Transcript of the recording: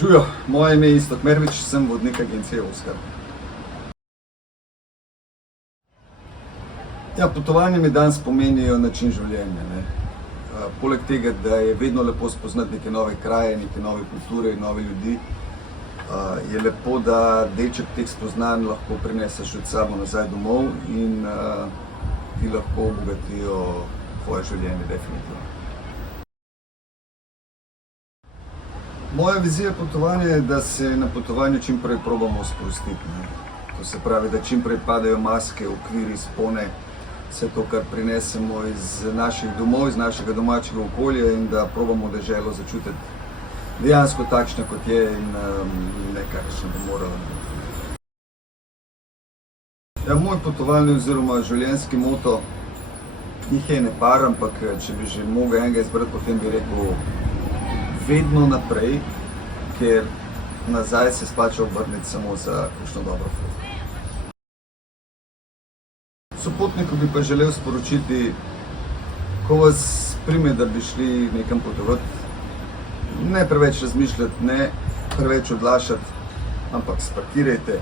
Žujo, moje ime je Iztok Mervič, sem vodnik agencije Oskar. Ja, potovanje mi danes pomenijo način življenja. Poleg tega, da je vedno lepo spoznati neke nove kraje, neke nove kulture in nove ljudi, je lepo, da delček teh spoznanj lahko prineseš od sabo nazaj domov in ti lahko obogatijo tvoje življenje definitivno. Moja vizija potovanja je, da se na potovanju čim prej probamo sprostiti. To se pravi, da čim prej padejo maske, okviri, spone, vse to, kar prinesemo iz naših domov, iz našega domačega okolja in da probamo deželo začutiti dejansko takšno, kot je in ne kakšno bi moralo biti. Ja, moj potovalni oziroma življenjski moto jih je ne par, ampak če bi že mogel enega izbrati, potem bi rekel vedno naprej, ker nazaj se splača obrniti samo za kakšno dobro foto. Sopotniku bi pa želel sporočiti, ko vas prime, da bi šli nekam potovati, ne preveč razmišljati, ne preveč odlašati, ampak sparkirajte,